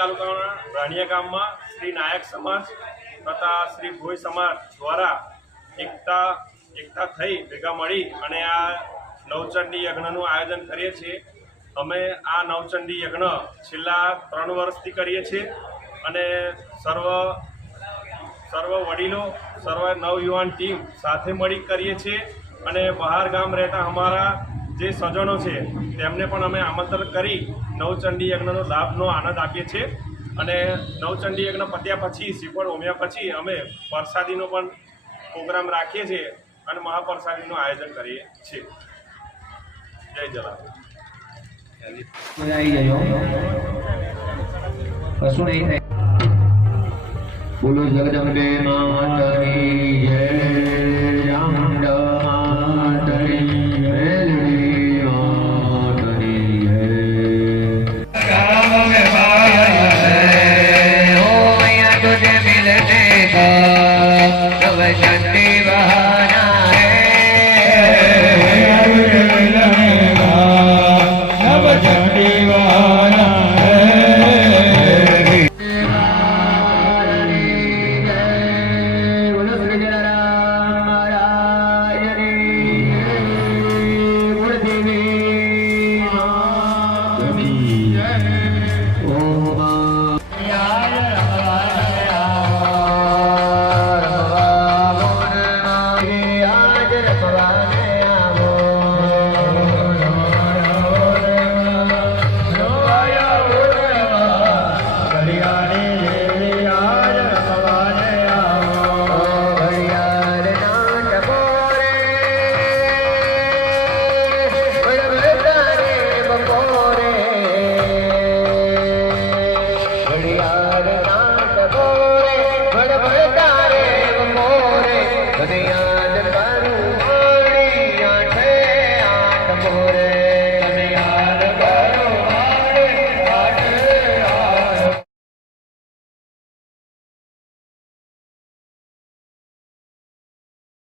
તાલુકાના રાણીયા ગામમાં શ્રી નાયક સમાજ તથા શ્રી ભોઈ સમાજ દ્વારા એકતા એકતા થઈ ભેગા મળી અને આ નવચંડી યજ્ઞનું આયોજન કરીએ છીએ. અમે આ નવચંડી યજ્ઞ છેલ્લા ત્રણ વર્ષથી કરીએ છીએ અને સર્વ સર્વ વડીલો, સર્વ નવયુવાન ટીમ સાથે મળી કરીએ છીએ અને બહાર ગામ રહેતા અમારા જે સજ્જનો છે તેમને પણ અમે આમંત્રણ કરી નવચંડી યજ્ઞનો લાભનો આનંદ આપીએ છીએ. અને નવચંડી યજ્ઞ પત્યા પછી શ્રીફળ હોમ્યા પછી અમે પ્રસાદીનો પણ પ્રોગ્રામ રાખીએ છીએ અને મહાપ્રસાદીનું આયોજન કરીએ છીએ. જય કશું નહીં બોલો જગદંબે જય.